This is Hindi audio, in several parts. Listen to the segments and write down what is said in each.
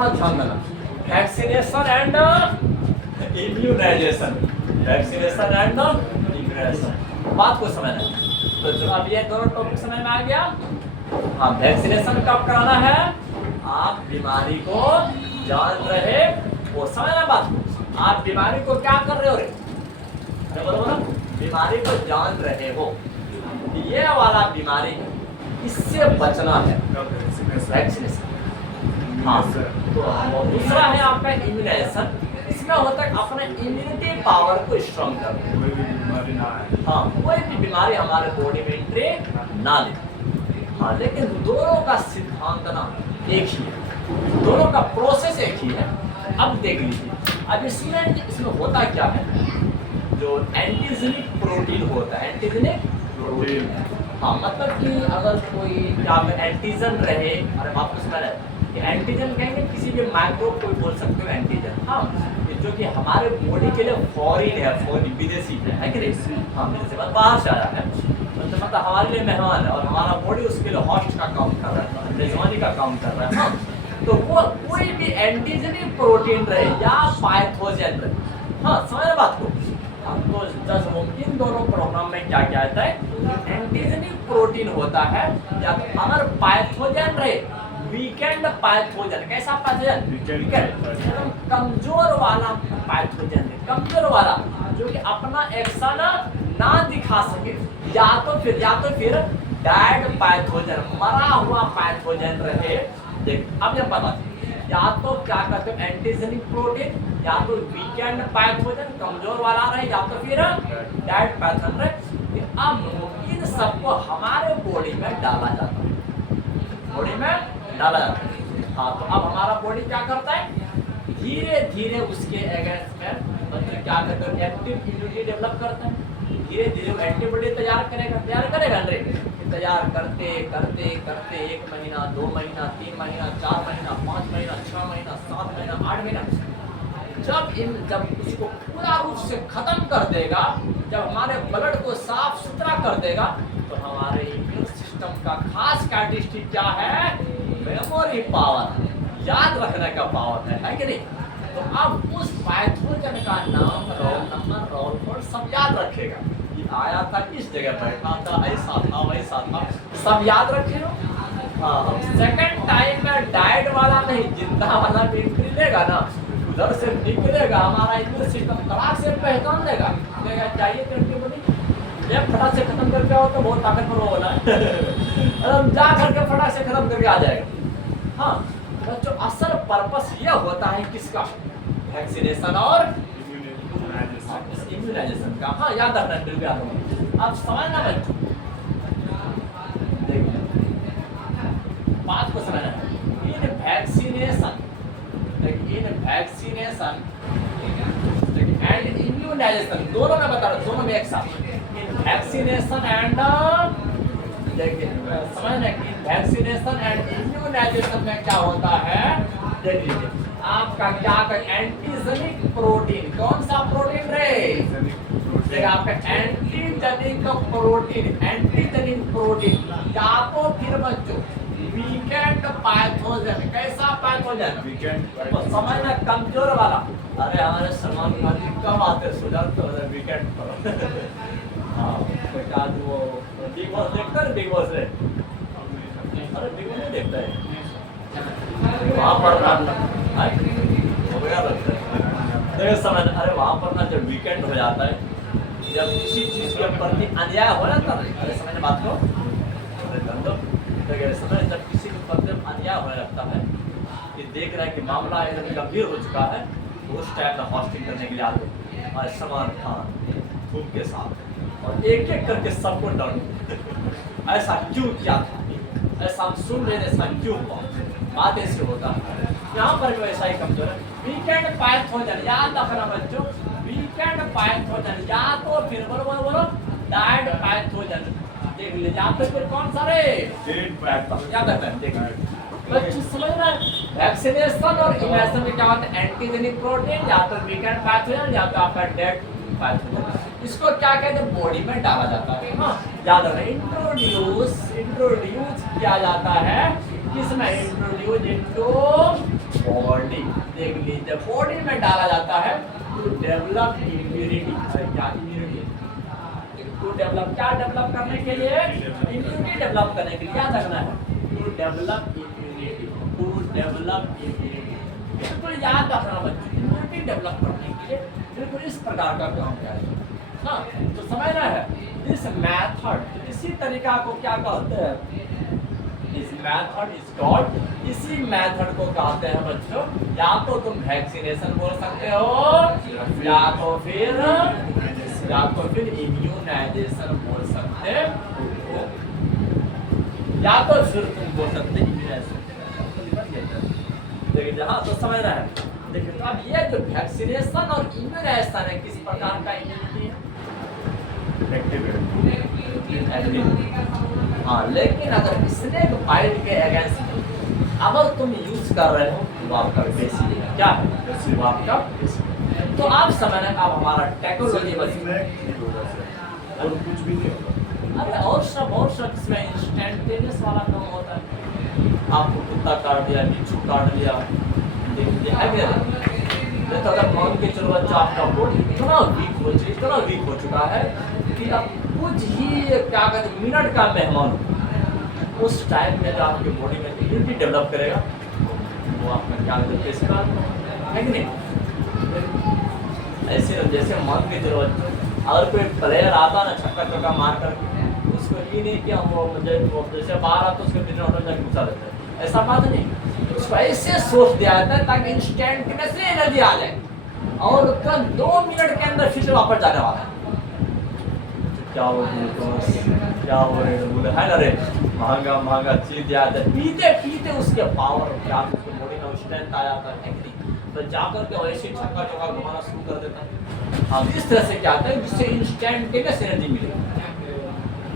यहाँ ध्यान देना, vaccination and immunization, vaccination and immunization, बात को समझना है। तो जो अब ये दोनों टॉपिक समझ में आ गया। हाँ, वैक्सीनेशन कब कराना है, आप बीमारी को जान रहे वो, समझना बात को, आप बीमारी को क्या कर रहे हो रे, बोलो बीमारी को जान रहे हो, ये वाला बीमारी इससे बचना है, वैक्सीनेशन। हाँ, तो दूसरा है आपका इम्यूनाइजेशन, इसमें होता है अपने इम्यूनिटी पावर को स्ट्रॉन्ग करना। हाँ, कोई भी बीमारी हमारे बॉडी में एंट्री ना ले। हाँ, लेकिन दोनों का सिद्धांत ना एक ही है, दोनों का प्रोसेस एक ही है। अब देख लीजिए, अब इसमें होता क्या है, जो एंटीजेनिक प्रोटीन होता है, एंटीजेनिक प्रोटीन, हाँ मतलब कि अगर कोई क्या एंटीजन रहे, अरे बात तो समझ रहे कि एंटीजन कहेंगे किसी भी माइक्रोब को बोल सकते हो एंटीजन, हाँ जो कि हमारे बॉडी के लिए फॉरेन है, फॉरेन विदेशी है कि नहीं, हाँ विदेशी बाहर से आया है, मतलब हमारे लिए मेहमान है और हमारा बॉडी उसके लिए होस्ट का काम कर रहा है, मेजबानी का काम कर रहा है। हाँ, तो वो कोई भी एंटीजेनिक प्रोटीन रहे या पैथोजन रहे, हाँ समझ बात को। तो जस्ट इन दोनों प्रोग्राम में क्या क्या आता है, एंटीजेनिक प्रोटीन होता है, या अगर पैथोजन रहे, वीकेंड पैथोजन, कैसा पैथोजन, वीकेंड, कमजोर वाला पैथोजन, कमजोर वाला जो कि अपना एक्शन ना दिखा सके, या तो फिर डेड पैथोजन, मरा हुआ पैथोजन रहे। देख अब जब पता, या तो क्या करते हैं एंटीजेनिक प्रोटीन, या तो वीकेंड पैथोजन कमजोर वाला रहे, या तो फिर डेड पैथोजन रहे। अब इन सबको हमारे बॉडी में डाला जाता है, बॉडी में डाला जाता है। हाँ, तो अब हमारा बॉडी क्या करता है, धीरे धीरे उसके अगेंस्ट में मतलब क्या करता है, एक्टिव इम्यूनिटी डेवलप करता है, धीरे धीरे एंटीबॉडी तैयार करेगा रे, तैयार करते करते करते 1 महीना, 2 महीना, 3 महीना, 4 महीना, 5 महीना, 6 महीना, 7 महीना, 8 महीना, जब उसको पूरा रूप से खत्म कर देगा, जब हमारे ब्लड को साफ सुथरा कर देगा, तो हमारे इम्यून सिस्टम का खास कैरेक्टरिस्टिक क्या है, मेमोरी पावर, याद रखने का पावर है कि नहीं। तो अब उस पैथोजन का नाम, रोल नंबर, रोल कोड सब याद रखेगा, ये आया था इस जगह बैठा था, ऐसा था वैसा था, सब याद रखे हो। हाँ, सेकंड टाइम में डाइट वाला नहीं, जिंदा वाला भी एंट्री लेगा ना, उधर से निकलेगा, हमारा इम्यून सिस्टम तलाक से पहचान देगा, चाहिए तो एंटीबॉडी फटाक से खत्म करके आओ तो बहुत ताकतवर होना है, जा करके फटाक से खत्म करके आ जाएगा। हाँ बच्चों, असल पर्पस ये होता है किसका, वैक्सीनेशन और इम्यूनाइजेशन का। हाँ याद रखना, बिल्कुल याद रखना। अब समझना बच्चों, बात को समझना, इन वैक्सीनेशन एंड इम्यूनाइजेशन दोनों में बता रहा हूँ, दोनों में एक साथ, इन वैक्सीनेशन एंड समझना कि वैक्सीनेशन एंड इम्यूनाइजेशन में क्या होता है, देख लीजिए आपका क्या कर, एंटीजेनिक प्रोटीन, कौन सा प्रोटीन रे, आपका एंटीजेनिक प्रोटीन, या तो फिर बच्चों वीकेंड पैथोजन, कैसा पैथोजन, वीकेंड, तो समझना कमजोर वाला। अरे हमारे सलमान खान जी कब आते सुधर, तो वीकेंड पर हाँ बेटा, वो बिग बॉस देखता है, बिग बॉस रे, अरे बिग बॉस नहीं देखता है, वहाँ पर ना हो गया लगता है समय, अरे वहाँ पर ना जब वीकेंड हो जाता है, जब किसी चीज के प्रति अन्याय हो जाता है, अरे समझ बात को, अरे समय जब किसी के प्रति अन्याय होने लगता है, कि देख रहा है कि मामला एकदम गंभीर हो चुका है, तो उस टाइम में हॉस्टिंग करने के लिए आते और सलमान खान धूप के साथ, और एक एक करके सबको डाउन, ऐसा क्यों किया था, ऐसा हम सुन रहे थे, ऐसा क्यों हुआ, बात ऐसे होता है। यहाँ पर भी वैसा ही कमजोर है, वीकेंड पैथोजन, याद रखना बच्चों, वीकेंड पैथोजन, या तो फिर बोलो डाइड पैथोजन, देख लीजिए, या तो फिर कौन सा रे, क्या करता है, देख बच्चों समझ रहे हैं। वैक्सीनेशन और इम्यूनाइजेशन में क्या होता है, एंटीजेनिक प्रोटीन, या तो वीकेंड पैथोजन, या तो आपका डेड पैथोजन, इसको क्या कहते हैं, बॉडी में डाला जाता है। हाँ याद रखना, इंट्रोड्यूस किया जाता है, किसमें, इंट्रोड्यूस इनटू बॉडी बॉडी, देख लीजिए बॉडी में डाला जाता है टू डेवलप इम्यूनिटी। क्या इम्यूनिटी? टू डेवलप, क्या डेवलप करने के लिए? इम्यूनिटी डेवलप करने के लिए। याद रखना है to develop immunity, to develop immunity. बिल्कुल याद रखना बच्चों, इम्यूनिटी डेवलप करने के लिए बिल्कुल इस प्रकार का काम करें। हाँ, तो समझना है इस मेथड, इसी तरीका को क्या कहते हैं? इस मेथड इज कॉल्ड, इसी मेथड को कहते हैं बच्चों, या तो तुम वैक्सीनेशन बोल सकते हो या तो फिर इम्यूनाइजेशन बोल सकते हो, या तो फिर तुम बोल सकते इम्यूनाइजेशन। देखिए जहाँ तो समझ रहे हैं। देखिए तो अब ये जो वैक्सीनेशन और इम्यूनाइजेशन है किस प्रकार का इम्यूनिटी है? हाँ, लेकिन अगर स्नेक बाइट के अगेंस्ट अगर तुम यूज कर रहे हो तो आपका बेसिक क्या है? वो आपका बेसिक। तो आप समझ रहे आप हमारा टेक्नोलॉजी और कुछ भी नहीं होगा। अरे और सब इसमें इंस्टेंटेनियस वाला काम होता है। आपको कुत्ता काट दिया, बिच्छू काट दिया, तो अगर मान के चलो बच्चा आपका बॉडी इतना वीक हो चुका है कि आप कुछ ही क्या कहते हैं मिनट का मेहमान हो, उस टाइम में जो आपकी बॉडी में इम्यूनिटी डेवलप करेगा वो आपका क्या कहते हैं है कि नहीं? ऐसे जैसे मान के चलो बच्चों अगर कोई प्लेयर आता ना छक्का चौका मार कर, उसको ये नहीं कि हम जैसे बाहर आता उसके बिना होटल जाके घुसा देते हैं, ऐसा बात नहीं। उसको ऐसे सोच दिया जाता है ताकि इंस्टेंट में से एनर्जी आ जाए और उसका 2 मिनट के अंदर फिर से वापस जाने वाला है। क्या हो रहे बोले है ना रे, महंगा चीज दिया जाता है, पीते पीते उसके पावर क्या उसके बॉडी में स्ट्रेंथ आ जाता है कि नहीं? तो जाकर के वैसे छक्का चौका घुमाना शुरू कर देता है। हाँ, इस तरह से क्या होता है जिससे इंस्टेंटेनियस एनर्जी मिलेगी।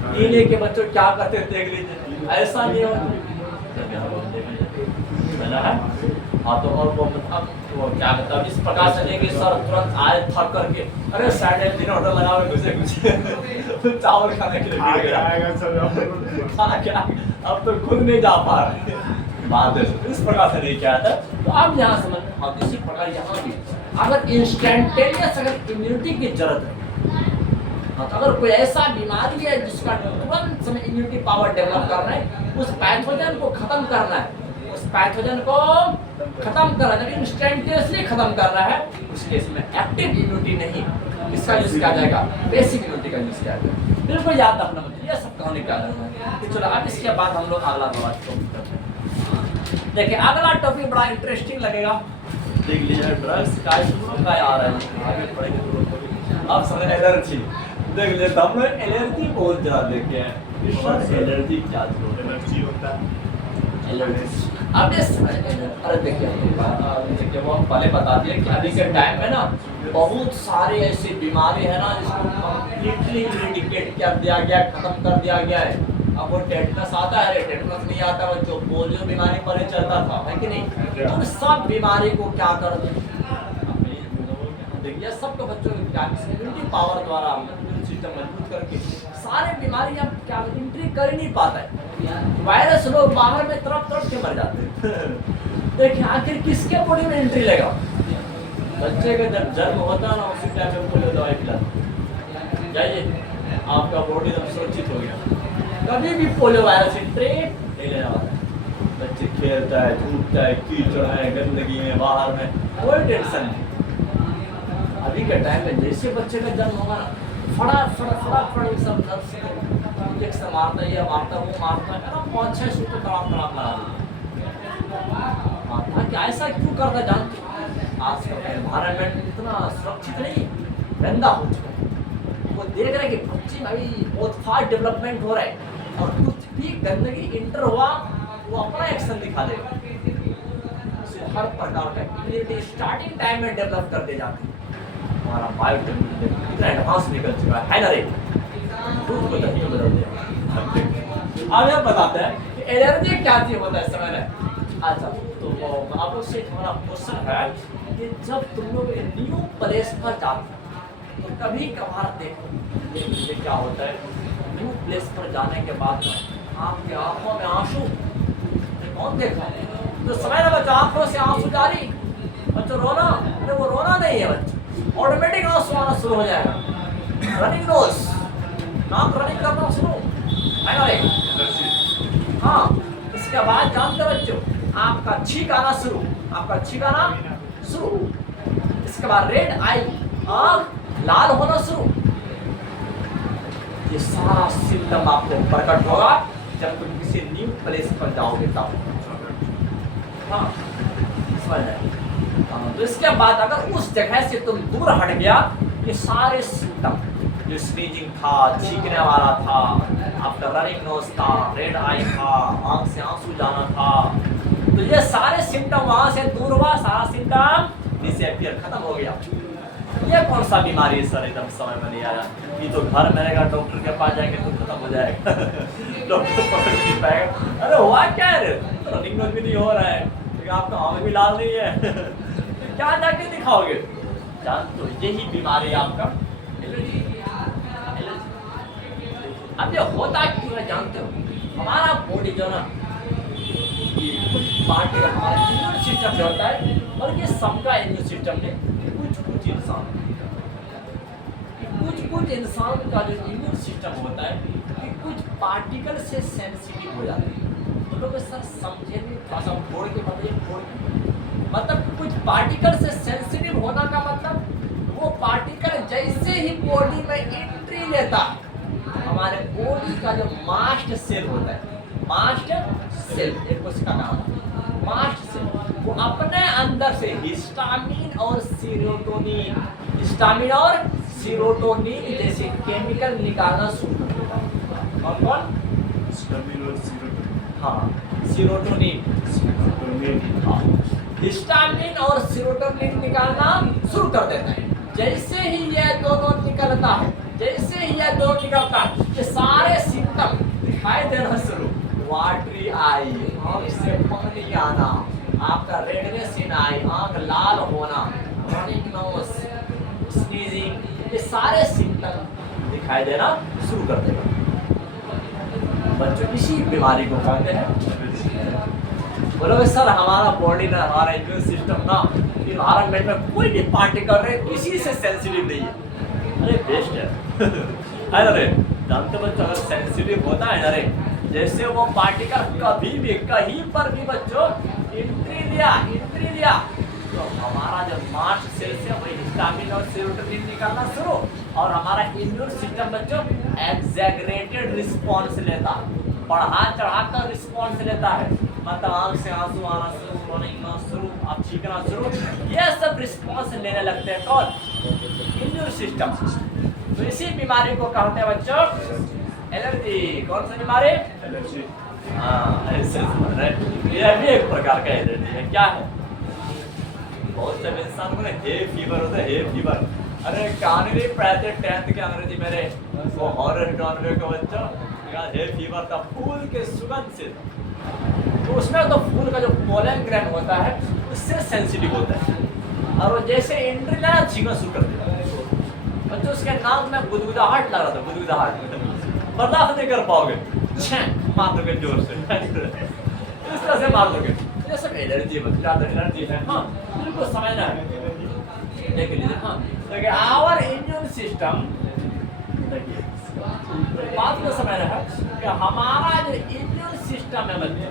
पीने के बच्चों क्या करते हैं देख लीजिए, ऐसा नहीं हो है। हाँ तो और वो क्या कहता है इस प्रकार से नहीं कि सर तुरंत आए थक करके अरे साइड दिन ऑर्डर लगा हुए घुसे चावल खाने के लिए खाना क्या अब तो खुद नहीं जा पा रहे बात है। इस प्रकार से नहीं किया था। तो आप यहाँ समझ और इसी प्रकार यहाँ भी अगर इंस्टेंटेनियस अगर इम्यूनिटी की जरूरत है, हाँ तो अगर कोई ऐसा बीमारी है जिसका तुरंत समय इम्यूनिटी पावर डेवलप करना है, उस पैथोजन को खत्म करना है, उस पैथोजन को खत्म करना है, इंस्टेंटेनियसली खत्म करना है, उस केस में एक्टिव इम्यूनिटी नहीं इसका यूज किया जाएगा, बेसिक इम्यूनिटी का यूज किया जाएगा। बिल्कुल याद रखना मुझे ये सब कहानी क्या है। तो चलो अब इसके बाद हम लोग अगला टॉपिक करते हैं। देखिए अगला टॉपिक बड़ा इंटरेस्टिंग लगेगा, देख लीजिए ड्रग्स का आ रहा है आगे पढ़ेंगे। अब समझ एलर्जी देख लीजिए, हम लोग एलर्जी बहुत ज्यादा देखे हैं। एलर्जी क्या एलर्जी होता है? एलर्जी अब अरे देखिए वो हम पहले बता दिए कि अभी के टाइम में ना बहुत सारे ऐसी बीमारी है ना जिसको कम्प्लीटली इरेडिकेट कर दिया गया, खत्म कर दिया गया है। अब वो टेटनस आता है, टेटनस नहीं आता है, जो पोलियो बीमारी पहले चलता था है कि नहीं, तो उन सब बीमारी को क्या कर देखिए सबके बच्चों क्या इम्यूनिटी पावर द्वारा इम्यून सिस्टम मजबूत करके सारे बीमारी अब क्या एंट्री कर ही नहीं पाता है। वायरस लोग बाहर में तरफ के मर जाते हैं। देखिए आखिर किसके बॉडी में एंट्री लेगा? बच्चे का जब जन्म होता है ना उसी टाइम में पोलियो दवाई पिलाते जाइए, आपका बॉडी एकदम सुरक्षित हो गया, कभी भी पोलियो वायरस एंट्री नहीं लेने वाला है। बच्चे खेलता है, कूदता है, कीचड़ है, गंदगी में, बाहर में, कोई टेंशन नहीं। अभी के टाइम में जैसे बच्चे का जन्म होगा ना फटाफट सब नर्स इंजेक्शन मारता है, ये मारता है, वो मारता है ना, 5-6 सूत्र तमाम लगा देते। ऐसा क्यों करता जानते? आज का एनवायरनमेंट इतना सुरक्षित नहीं, गंदा हो चुका है। वो देख रहे हैं कि बच्चे में अभी बहुत फास्ट डेवलपमेंट हो रहा है और कुछ भी गंदगी इंटर हुआ वो अपना एक्शन दिखा देगा। हर प्रकार का इम्यूनिटी स्टार्टिंग टाइम में डेवलप कर दे जाती है। हमारा बायोटेक्नोलॉजी इतना एडवांस निकल चुका है ना रे, दूध को दही बदल दिया। अब हम बताते हैं कि एलर्जी क्या चीज होता है समय में। अच्छा तो आपको से हमारा क्वेश्चन है कि जब तुम लोग न्यू प्लेस पर जाते हो तो कभी कभार देखो ये क्या होता है, न्यू प्लेस पर जाने के बाद आपकी आंखों में आंसू कौन देखा है? तो समय ना बच्चा आंखों से आंसू जारी बच्चों रोना, अरे वो रोना नहीं है बच्चों, ऑटोमेटिक आंसू आना शुरू हो जाएगा। रनिंग नोज, नाक रनिंग करना शुरू है ना रे? हाँ, इसके बाद जानते हो बच्चों, आपका छींक आना शुरू, आपका छींक आना शुरू। इसके बाद रेड आई, आंख लाल होना शुरू। ये सारा सिम्टम आपको प्रकट होगा जब तुम किसी न्यू प्लेस पर जाओगे तब। हाँ, समझ रहे? तो इसके बाद अगर उस जगह से तुम दूर हट गया, ये सारे सिम्टम, जो स्नीजिंग था, छींकने वाला था, आपका रनिंग नोज था, रेड आई था, आंख से आंसू जाना था, तो ये सारे सिम्टम वहां से दूर हुआ, सारा सिम्टम डिसअपीयर, खत्म हो गया। ये कौन सा बीमारी है सर, एकदम समझ में नहीं आया। ये तो घर में रहेगा, डॉक्टर के पास जाएंगे तो खत्म हो जाएगा। डॉक्टर पकड़ नहीं पाएगा, अरे हुआ क्या है, रनिंग नोज भी नहीं हो रहा है, क्योंकि आपका आंख भी लाल नहीं है। क्या जाके दिखाओगे? जान तो यही बीमारी आपका एलर्जी। अब ये होता क्यों है जानते हो? हमारा बॉडी जो ना, कुछ पार्ट हमारा इम्यून सिस्टम जो होता है, और ये सबका इम्यून सिस्टम में कुछ इंसान का जो इम्यून सिस्टम होता है कि कुछ पार्टिकल से सेंसिटिव हो जाते हैं। तो लोग सर समझे नहीं, थोड़ा सा फोड़ के बताइए। मतलब कुछ पार्टिकल से सेंसिटिव होना का मतलब, वो पार्टिकल जैसे ही बॉडी में एंट्री लेता है, हमारे बॉडी का जो मास्ट सेल होता है, मास्ट सेल एक कोशिका नाम है, मास्ट सेल, वो अपने अंदर से हिस्टामिन और सीरोटोनिन, हिस्टामिन और सीरोटोनिन जैसे केमिकल निकालना शुरू कर देता है। और कौन? हिस्टामिन और सीरोटोनिन। हाँ, सीरोटोनिन, हाँ, हिस्टामिन और सीरोटोनिन निकालना शुरू कर देता है। जैसे ही ये दोनों निकलता है, जैसे ही ये दोनों निकलता है, ये सारे सिम्टम दिखाई देना शुरू। वाटरी आई, आंख से पानी आना, आपका रेडनेस इन आई, आंख लाल होना, रनिंग नोज, स्नीजिंग, ये सारे सिम्टम दिखाई देना शुरू कर देगा। बच्चों इसी बीमारी को कहते हैं। बोलोगे सर हमारा बॉडी ना, हमारा इम्यून सिस्टम ना इन्वायरमेंट में कोई भी पार्टिकल रहे किसी से सेंसिटिव नहीं है। अरे बेस्ट है ना रे? जानते बच्चों अगर सेंसिटिव होता है ना रे, जैसे वो पार्टिकल कभी भी कहीं पर भी बच्चों एंट्री लिया तो हमारा जो मास्ट सेल से वही हिस्टामिन और सीरोटोनिन निकालना शुरू, और हमारा इम्यून सिस्टम बच्चों एग्जैगरेटेड रिस्पॉन्स लेता है, बढ़ा चढ़ा कर रिस्पॉन्स लेता है। मतलब आंख से आंसू आना शुरू, रोना शुरू, आप छींकना शुरू, ये सब रिस्पॉन्स लेने लगते हैं। कौन? Immune system. तो इसी बीमारी को कहते हैं बच्चों एलर्जी। कौन सी बीमारी? एलर्जी। हाँ, ऐसे यह भी एक प्रकार का एलर्जी है। क्या है? बहुत से इंसान को ना हे फीवर होता है, हे फीवर। अरे कहानी नहीं पढ़ाते 10th के अंग्रेजी मेरे वो हॉरर डॉनवे के बच्चों, हे फीवर था फूल के सुगंध से। तो उसमें तो फूल का जो पोलन ग्रैंड होता है उससे सेंसिटिव होता है, और वो जैसे एंट्री लेना छींकना शुरू कर देता है बच्चों। उसके नाक में गुदगुदाहट लग रहा था, गुदगुदाहट बर्दाश्त नहीं कर पाओगे, मार दोगे जोर से, इस तरह से मार दोगे। ये सब एलर्जी है, ज़्यादा एलर्जी है। हाँ बिल्कुल समझना है, देख लीजिए। हाँ देखिए आवर इम्यून सिस्टम, देखिए बात को समझना है कि हमारा जो इम्यून सिस्टम है बच्चे,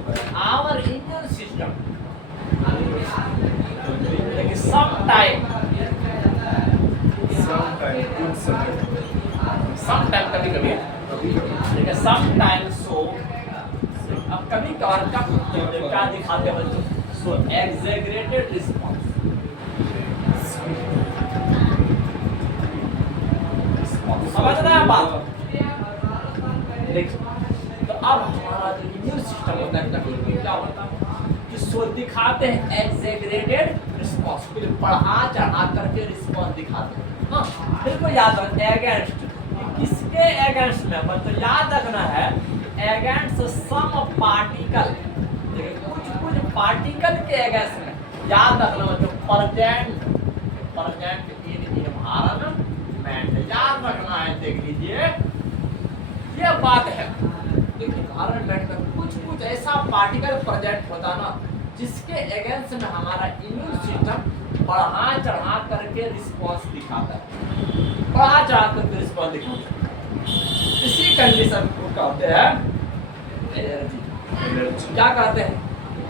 आवर इम्यून सिस्टम देखिए समटाइम कभी कभी देखिए समटाइम सो, अब कभी कभार का क्या दिखाते हैं बच्चों, सो एग्जैगरेटेड रिस्पॉन्स। समझना है बात? देखिए तो अब हमारा जो इम्यून सिस्टम होता है कभी कभी क्या होता है कि सो दिखाते हैं एग्जैगरेटेड रिस्पॉन्स, कुछ बढ़ा चढ़ा करके रिस्पॉन्स दिखाते हैं। हाँ बिल्कुल याद रखना, एगेंस्ट किसके एगेंस्ट में मतलब याद रखना है, एगेंस्ट सम पार्टिकल, कुछ पार्टिकल के एगेंस्ट में याद रखना मतलब प्रेजेंट इन एनवायरनमेंट याद रखना है। देख लीजिए ये बात है, देखिए एनवायरनमेंट में कुछ ऐसा पार्टिकल प्रेजेंट होता ना जिसके एगेंस्ट में हमारा इम्यून सिस्टम बढ़ा चढ़ा करके रिस्पॉन्स दिखाता है, बढ़ा चढ़ा करके रिस्पॉन्स दिखाता है। इसी कंडीशन को कहते हैं एनर्जी। एनर्जी। क्या कहते हैं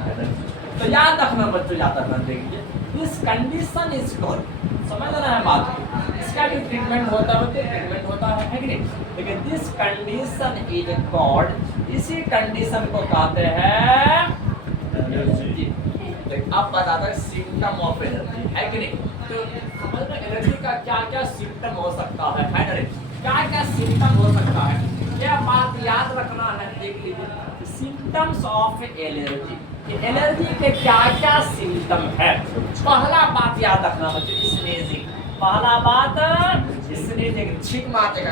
एनर्जी। तो याद रखना बच्चों, याद रखना, देखिए दिस कंडीशन इज कॉल्ड, समझ रहे हैं बात को, इसका भी ट्रीटमेंट होता है, ट्रीटमेंट होता है कि नहीं। लेकिन दिस कंडीशन इज कॉल्ड, इसी कंडीशन को कहते हैं एनर्जी। अब बताता है सिम्टम ऑफ एनर्जी, है कि नहीं। तो समझ रहे एनर्जी का क्या क्या सिम्टम हो सकता है ना, क्या क्या सिम्टम हो सकता है, यह बात याद रखना है। देख लीजिए सिम्टम्स ऑफ एलर्जी, एलर्जी के क्या क्या सिम्टम है। पहला बात याद रखना बच्चों, स्नीजिंग। पहला बात स्नीजिंग, छींक मारने का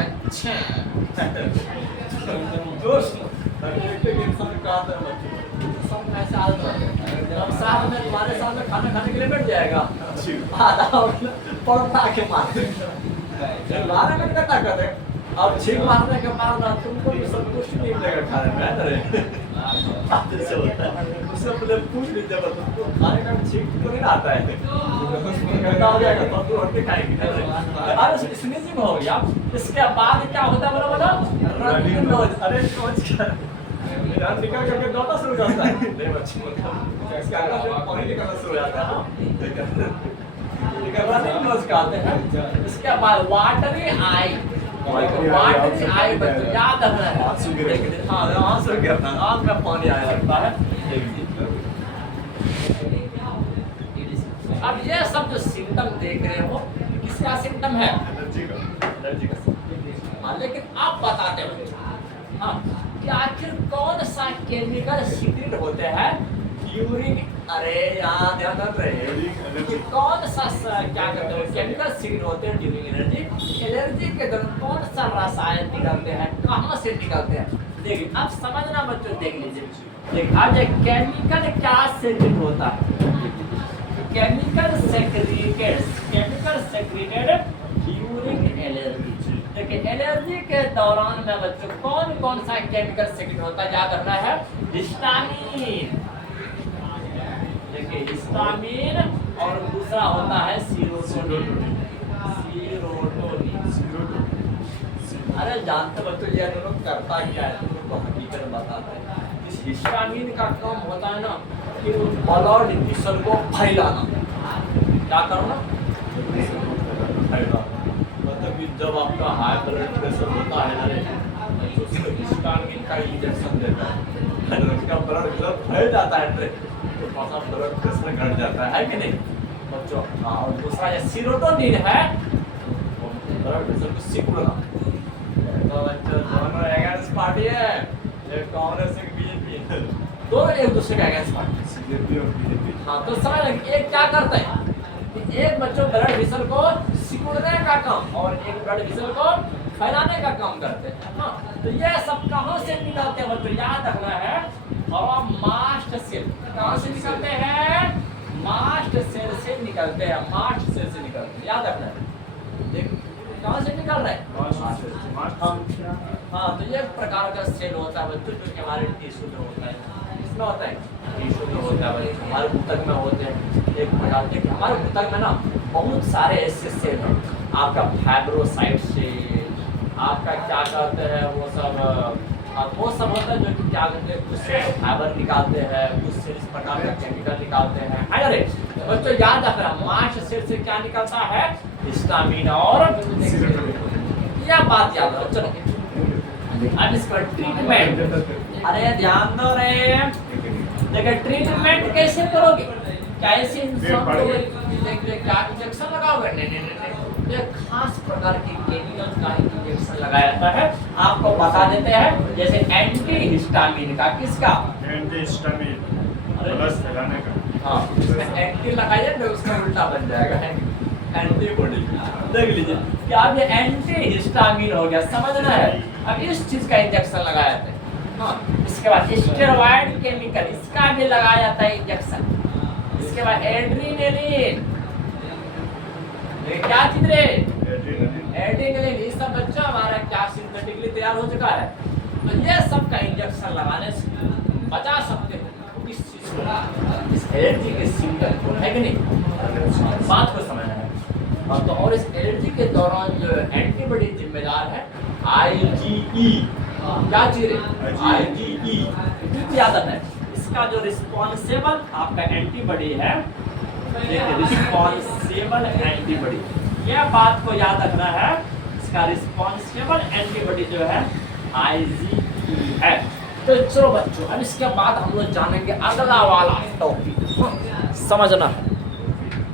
दोस्त इंसान का आता है बच्चों, सब ऐसे आदत है। अब साथ में तुम्हारे साथ में खाना खाने के लिए बैठ जाएगा, आधा पड़ता के मारते 12 मिनट का क्या करते। अब छींक मारने के बाद ना तुमको भी सब कुछ नहीं मिलेगा खाने में, है ना। से होता है उससे पहले पूछ लीजिए तुमको खाने का छींक तो नहीं आता है, गंदा हो जाएगा तो तुम रोटी खाएंगे। अरे स्नीजिंग हो गया, इसके बाद क्या होता है बोलो रनिंग नोज। अरे नोज क्या यार निकल करके दौड़ना शुरू करता है, नहीं बच्चे मतलब इसके आगे पानी निकलना शुरू हो जाता है। लेकिन रनिंग नोज कहते हैं। इसके बाद वाटरी आई, वाटरी आई बच्चों याद रखना है। हाँ आंसू गिरना, आंख में पानी आने लगता है। अब ये सब जो सिम्टम देख रहे हो किसका सिम्टम है, एनर्जी का। एनर्जी का सिम्टम। हाँ लेकिन आप बताते हो हाँ कि आखिर कौन सा केमिकल सीक्रेट होते हैं ड्यूरिंग, अरे यहाँ ध्यान रहे कि कौन सा क्या कहते हैं केमिकल सीक्रेट होते हैं ड्यूरिंग एनर्जी। एनर्जी के दौरान कौन सा रसायन निकलते हैं, कहाँ से निकलते हैं। देखिए अब समझना बच्चों, देख लीजिए। देखिए आज केमिकल क्या सीक्रेट होता है, केमिकल सेक्रेटेड ड्यूरिंग एलर्जी। देखिए एलर्जी के दौरान में बच्चों कौन कौन सा केमिकल सेक्रेट होता है, याद रखना है। हिस्टामिन, देखिए हिस्टामिन, और दूसरा होता है सीरोटोनिन। अरे जानते बच्चों ये दोनों करता क्या है, तुमको हकीकत बताते हैं। इस हिस्टामिन का काम होता है ना कि ब्लड वेसल को फैलाना, क्या करना फैलाना। मतलब कि जब आपका हाई ब्लड प्रेशर होता है ना तो उसमें हिस्टामिन का इंजेक्शन देता है, उसका ब्लड जब फैल जाता है तो थोड़ा ब्लड प्रेशर घट जाता है कि नहीं बच्चों। हाँ और दूसरा ये सीरोटोनिन है, ब्लड प्रेशर को सिकुड़ना। तो बच्चों दोनों अगेंस्ट पार्टी है, एक कांग्रेस एक बीजेपी, दोनों एक दूसरे के अगेंस्ट पार्टी, सीजेपी और बीजेपी। हाँ तो समझ लगे एक क्या करता है, एक बच्चों ब्लड वेसल को सिकुड़ने का काम और एक ब्लड वेसल को फैलाने का काम करते हैं। हाँ तो ये सब कहाँ से निकलते हैं बच्चों, याद रखना है। और मास्ट सेल कहाँ से निकलते हैं, मास्ट सेल से निकलते हैं, मास्ट सेल से निकलते हैं, याद रखना है। देख कहाँ से निकल रहे हैं, हाँ तो ये एक प्रकार का सेल होता है बच्चों जो कि हमारे टिश्यू में होता है, इसमें होता है टिश्यू में होता है बच्चों, हमारे ऊतक में होते हैं। एक प्रकार के हमारे ऊतक में ना बहुत सारे ऐसे सेल हैं, आपका फाइब्रोसाइट सेल, आपका क्या कहते हैं वो सब होता है जो कि क्या कहते हैं, कुछ से फाइबर निकालते हैं, कुछ से इस प्रकार का केमिकल निकालते हैं, है ना रे बच्चों। याद रखना मास्ट सेल से क्या निकलता है, हिस्टामिन और यह बात याद रखो। चलो अब इसका ट्रीटमेंट, अरे ध्यान दो रे। देखिए ट्रीटमेंट कैसे करोगे, कैसे इंसान को क्या इंजेक्शन लगाओगे, नहीं एक खास प्रकार के केमिकल का इंजेक्शन लगाया जाता है। आपको बता देते हैं जैसे एंटी हिस्टामिन का, किसका एंटी हिस्टामिन, प्लस फैलाने का। हाँ इसमें एंटी लगाइए तो उसका उल्टा बन जाएगा एंटीबॉडी। देख लीजिए कि अब ये एंटी हिस्टामिन हो गया, समझना है। अब इस चीज का इंजेक्शन लगाया जाता है। हाँ इसके बाद स्टेरॉइड केमिकल, इसका भी लगाया जाता है इंजेक्शन। इसके बाद एड्रेनालिन, ये क्या चीज रे, एड्रेनालिन, ये सब बच्चा हमारा क्या सिंथेटिकली तैयार हो चुका है। तो ये सब का इंजेक्शन लगाने से बचा सकते हो इस चीज को, इस एलर्जी के सिम्टम को, है कि नहीं। बात को समझना है। तो और इस एलर्जी के दौरान जो एंटीबॉडी जिम्मेदार है IgE, क्या चीज है IgE, याद रखना है। इसका जो रिस्पॉन्सिबल आपका एंटीबॉडी है, रिस्पॉन्सिबल एंटीबॉडी, यह बात को याद रखना है। इसका रिस्पॉन्सिबल एंटीबॉडी जो है IgE है। तो चलो बच्चों, अब इसके बाद हम लोग जानेंगे अगला वाला टॉपिक, समझना है।